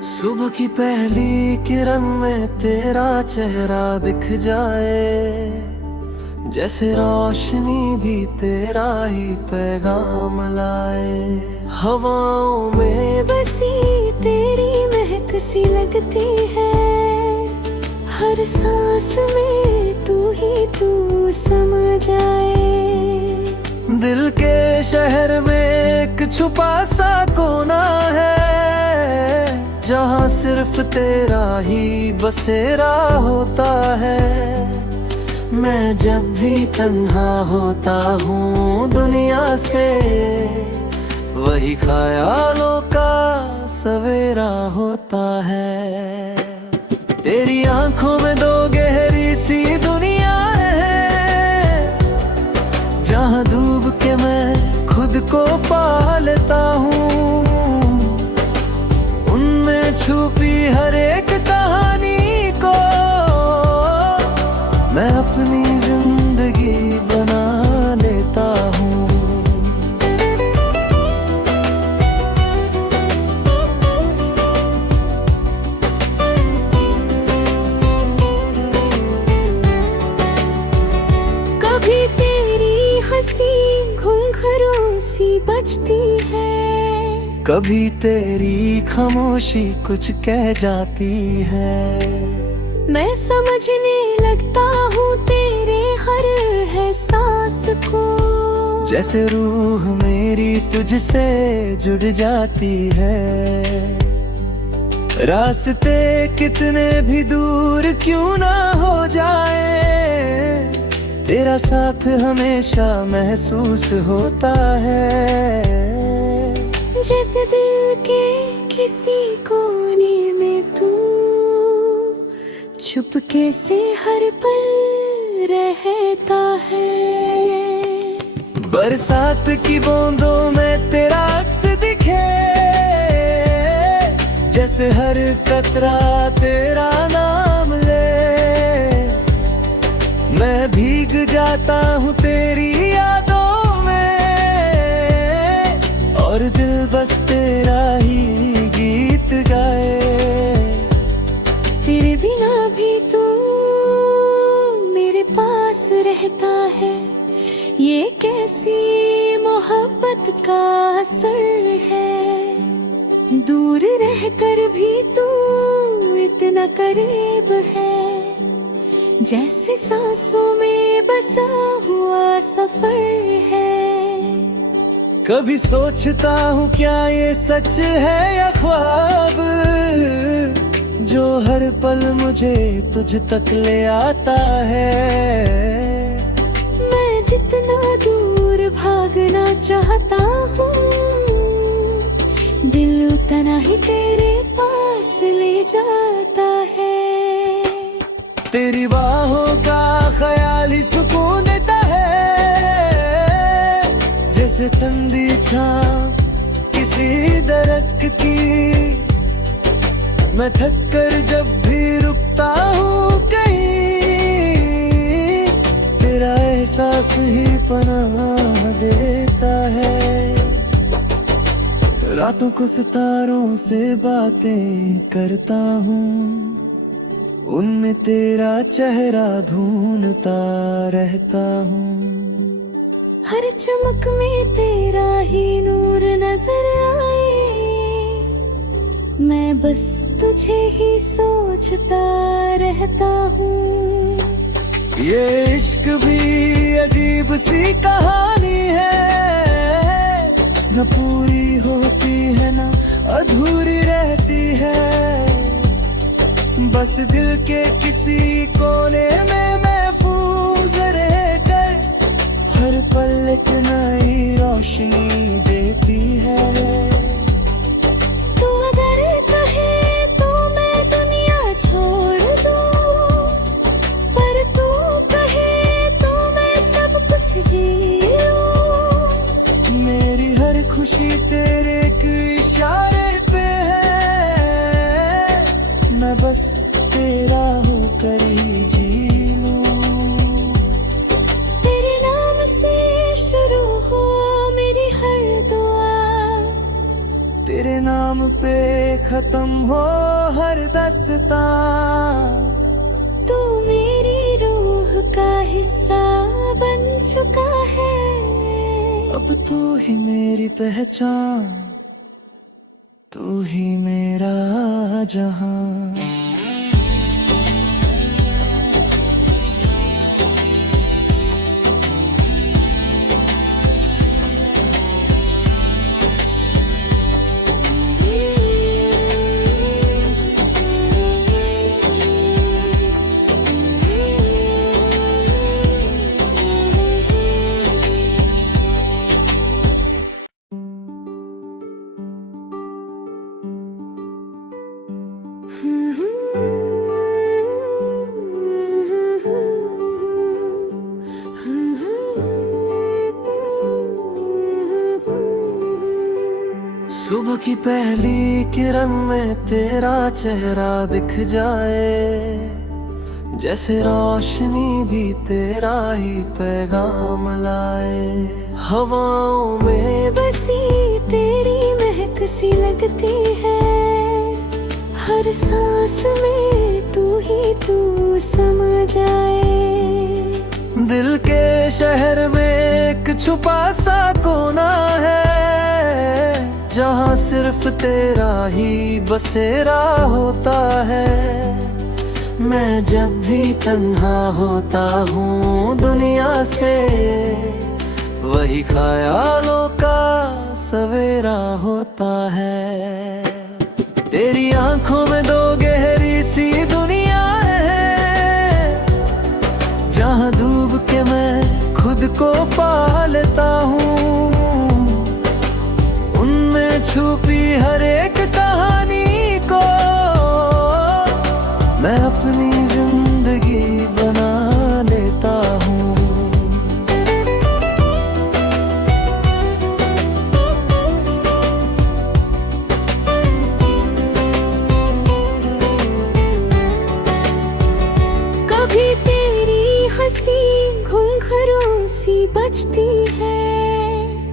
सुबह की पहली किरण में तेरा चेहरा दिख जाए, जैसे रोशनी भी तेरा ही पैगाम लाए। हवाओं में बसी तेरी महक सी लगती है, हर सांस में तू ही तू समा जाए। दिल के शहर में एक छुपा सा कोना है, जहाँ सिर्फ तेरा ही बसेरा होता है। मैं जब भी तन्हा होता हूँ दुनिया से, वही ख्यालों का सवेरा होता है। तेरी आंखों में दो गहरी सी दुनिया है, जहाँ डूब के मैं खुद को पा लेता हूँ। उनमें छुपी हर एक कहानी को मैं अपनी जिंदगी बना लेता हूँ। कभी तेरी हंसी घुंघरू सी बजती है, कभी तेरी खामोशी कुछ कह जाती है। मैं समझने लगता हूँ तेरे हर एहसास को, जैसे रूह मेरी तुझसे जुड़ जाती है। रास्ते कितने भी दूर क्यों ना हो जाए, तेरा साथ हमेशा महसूस होता है। जैसे दिल के किसी कोने में तू चुपके से हर पल रहता है। बरसात की बूंदों में तेरा अक्स दिखे, जैसे हर कतरा तेरा नाम ले। मैं भीग जाता हूँ तेरी यादों में, और दिल बस तेरा ही गीत गाए। तेरे बिना भी तू मेरे पास रहता है, ये कैसी मोहब्बत का असर है। दूर रहकर भी तू इतना करीब है, जैसे सांसों में बसा हुआ सफर है। कभी सोचता हूँ क्या ये सच है या ख्वाब, जो हर पल मुझे तुझ तक ले आता है। मैं जितना दूर भागना चाहता हूँ, दिल उतना ही तेरे पास ले जाता है। तेरी बाहों का ख्याल ही सुकून देता है, जैसे ठंडी छाँव किसी दरख्त की। मैं थक कर जब भी रुकता हूँ कहीं, तेरा एहसास ही पनाह देता है। रातों को सितारों से बातें करता हूँ, उनमें तेरा चेहरा ढूंढता रहता हूँ। हर चमक में तेरा ही नूर नजर आए, मैं बस तुझे ही सोचता रहता हूँ। ये इश्क भी अजीब सी कहानी है, न पूरी होती है न अधूरी रहती है। बस दिल के किसी कोने में महफूज रहकर, हर पल एक नई रोशनी देती है। तू अगर कहे तो मैं दुनिया छोड़ दूँ, पर तू कहे तो मैं सब कुछ जी लूँ। मेरी हर खुशी तेरे एक इशारे पे है, मैं बस तेरा होकर ही जी लूं। तेरे नाम से शुरू हो मेरी हर दुआ, तेरे नाम पे खत्म हो हर दास्तां। तू मेरी रूह का हिस्सा बन चुका है। अब तू ही मेरी पहचान, तू ही मेरा जहां। सुबह की पहली किरण में तेरा चेहरा दिख जाए, जैसे रोशनी भी तेरा ही पैगाम लाए। हवाओं में बसी तेरी महक सी लगती है, हर सांस में तू ही तू समा जाए। दिल के शहर में एक छुपा सा कोना है, जहाँ सिर्फ तेरा ही बसेरा होता है। मैं जब भी तन्हा होता हूँ दुनिया से, वही ख्यालों का सवेरा होता है। तेरी आंखों में दो गहरी सी दुनिया है, जहाँ डूब के मैं खुद को पा लेता हूँ। उनमें छुपी हर एक कहानी को मैं अपनी जिंदगी बना लेता हूँ। कभी तेरी हंसी घुंघरू सी बजती है,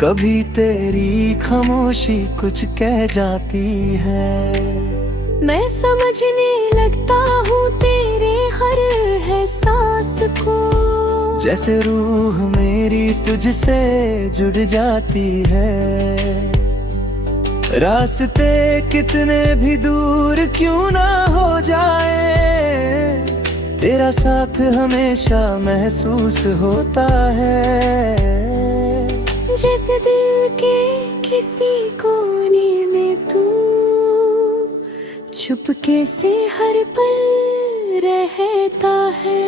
कभी तेरी खामोशी कुछ कह जाती है। मैं समझने लगता हूँ तेरे हर एहसास को, जैसे रूह मेरी तुझसे जुड़ जाती है। रास्ते कितने भी दूर क्यों ना हो जाए, तेरा साथ हमेशा महसूस होता है। जैसे दिल के किसी कोने में तू चुपके से हर पल रहता है।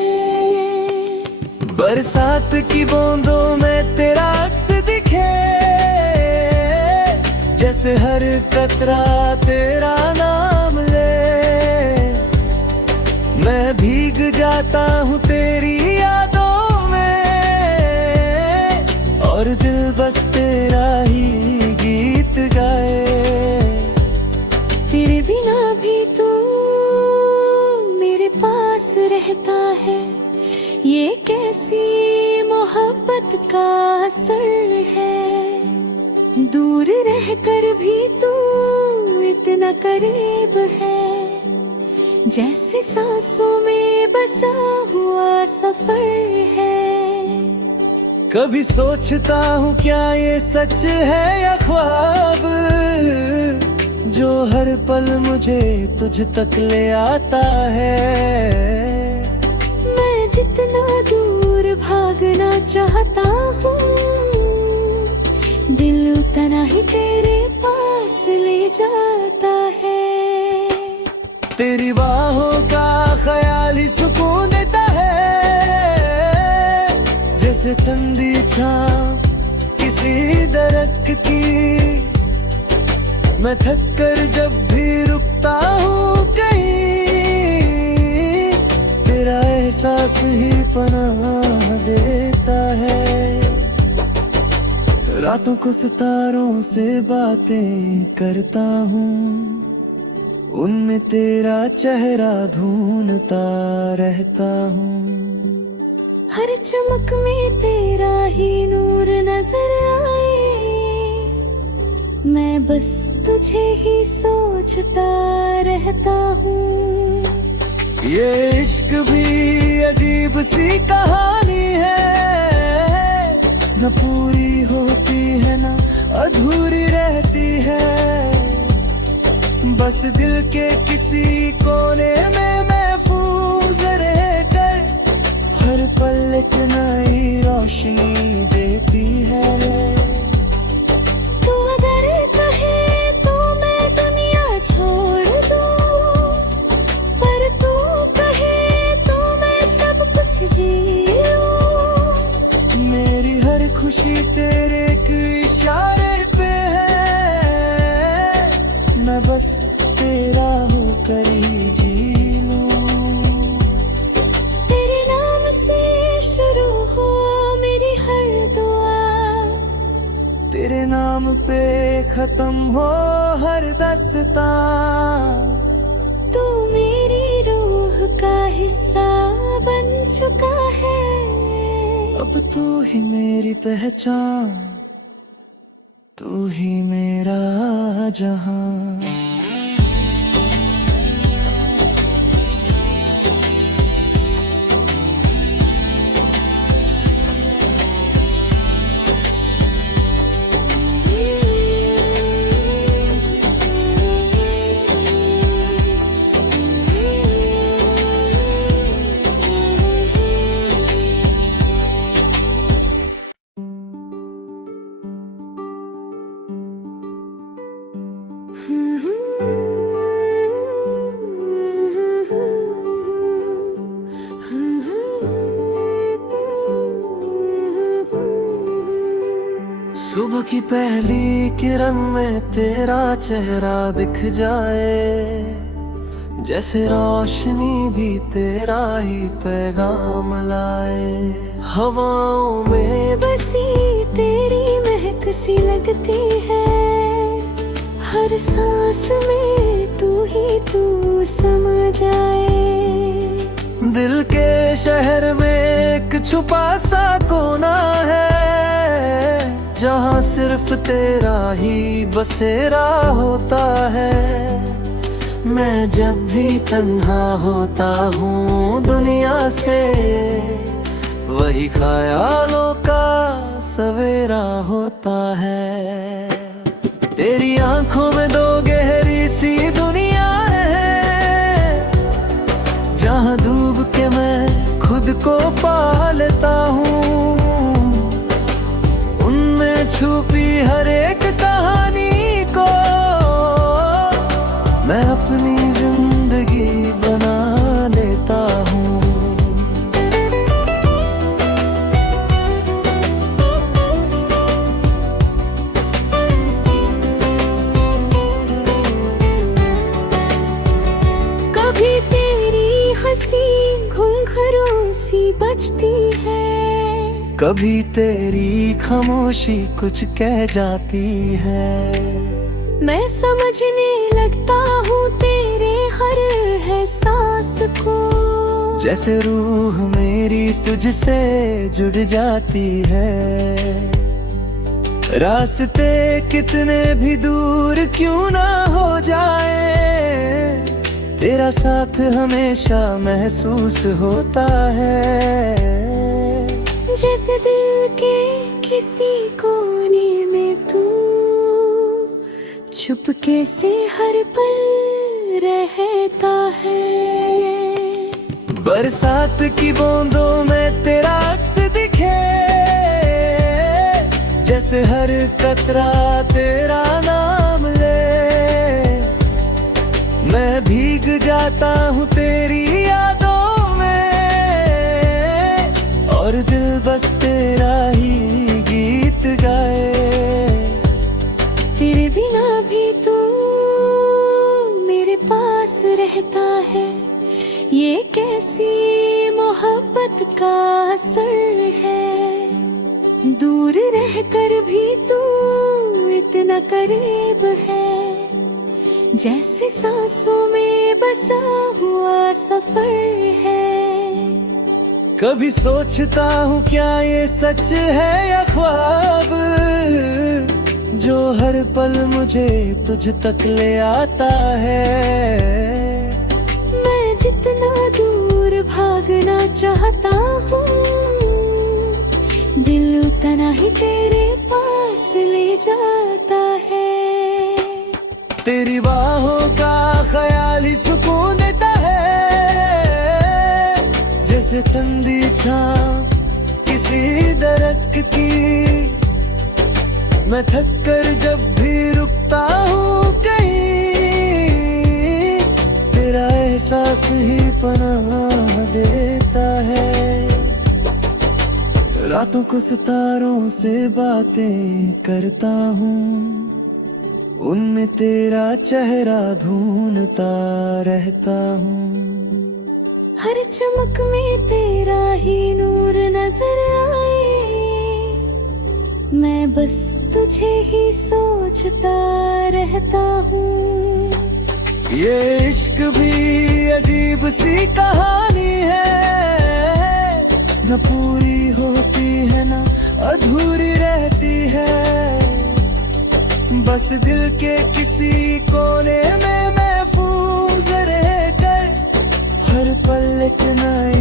बरसात की बूंदों में तेरा अक्स दिखे, जैसे हर कतरा तेरा नाम ले। मैं भीग जाता हूँ तेरी यादों में, और दिल बस तेरा ही गीत गाए। तेरे बिना भी तू मेरे पास रहता है, ये कैसी मोहब्बत का असर है। दूर रहकर भी तू इतना करीब है, जैसे सांसों में बसा हुआ सफर है। कभी सोचता हूँ क्या ये सच है या ख्वाब, जो हर पल मुझे तुझ तक ले आता है। मैं जितना दूर भागना चाहता हूँ, दिल उतना ही तेरे पास ले जाता है। तेरी बाहों का ख्याल ही सुकून देता है, जैसे ठंडी छाँव किसी दरख्त की। मैं थक कर जब भी रुकता हूँ कहीं, तेरा एहसास ही पनाह देता है। रातों को सितारों से बातें करता हूँ, उनमें तेरा चेहरा ढूंढता रहता हूँ। हर चमक में तेरा ही नूर नजर आए, मैं बस तुझे ही सोचता रहता हूँ। ये इश्क भी अजीब सी कहानी है, न पूरी होती है न अधूरी रहती है। बस दिल के किसी कोने में महफूज रहकर हर पल एक नई रोशनी देती है। तू अगर कहे तो मैं दुनिया छोड़ दूँ, पर तू कहे तो मैं सब कुछ जी लूँ। मेरी हर खुशी तेरे एक इशारे पे है, मैं बस तेरा होकर ही जी लूं। तेरे नाम से शुरू हो मेरी हर दुआ, तेरे नाम पे खत्म हो हर दस्तां। तू मेरी रूह का हिस्सा बन चुका है। अब तू ही मेरी पहचान, तू ही मेरा जहां। सुबह की पहली किरण में तेरा चेहरा दिख जाए, जैसे रोशनी भी तेरा ही पैगाम लाए। हवाओं में बसी तेरी महक सी लगती है, हर सांस में तू ही तू समा जाए। दिल के शहर में एक छुपा सा कोना है, जहाँ सिर्फ तेरा ही बसेरा होता है। मैं जब भी तन्हा होता हूँ दुनिया से, वही ख्यालों का सवेरा होता है। तेरी आंखों में दो गहरी सी दुनिया है, जहाँ डूब के मैं खुद को पा लेता हूँ। उनमें छुपी हर एक कहानी को मैं अपनी जिंदगी बना लेता हूँ। कभी तेरी हंसी घुंघरू सी बजती है, कभी तेरी खामोशी कुछ कह जाती है। मैं समझने लगता हूँ तेरे हर एहसास को, जैसे रूह मेरी तुझसे जुड़ जाती है। रास्ते कितने भी दूर क्यों ना हो जाए, तेरा साथ हमेशा महसूस होता है। जैसे दिल के किसी कोने में तू चुपके से हर पल रहता है। बरसात की बूंदों में तेरा अक्स दिखे, जैसे हर कतरा तेरा नाम ले। मैं भीग जाता हूँ तेरी यादों में, और दिल बस तेरा ही गीत गाए। तेरे बिना भी तू मेरे पास रहता है, ये कैसी मोहब्बत का असर है। दूर रहकर भी तू इतना करीब है, जैसे सांसों में बसा हुआ सफर है। कभी सोचता हूँ क्या ये सच है या ख्वाब, जो हर पल मुझे तुझ तक ले आता है। मैं जितना दूर भागना चाहता हूँ, दिल उतना ही तेरे पास ले जाता है। तेरी बाहों का ख्याल ही सुकून देता है, जैसे ठंडी छांव किसी दरख्त की। मैं थक कर जब भी रुकता हूँ कहीं, तेरा एहसास ही पनाह देता है। रातों को सितारों से बातें करता हूँ, उनमें तेरा चेहरा ढूंढता रहता हूँ। हर चमक में तेरा ही नूर नजर आए, मैं बस तुझे ही सोचता रहता हूँ। ये इश्क भी अजीब सी कहानी है, न पूरी होती है न अधूरी रहती है। बस दिल के किसी कोने में महफूज रहकर हर पल एक नया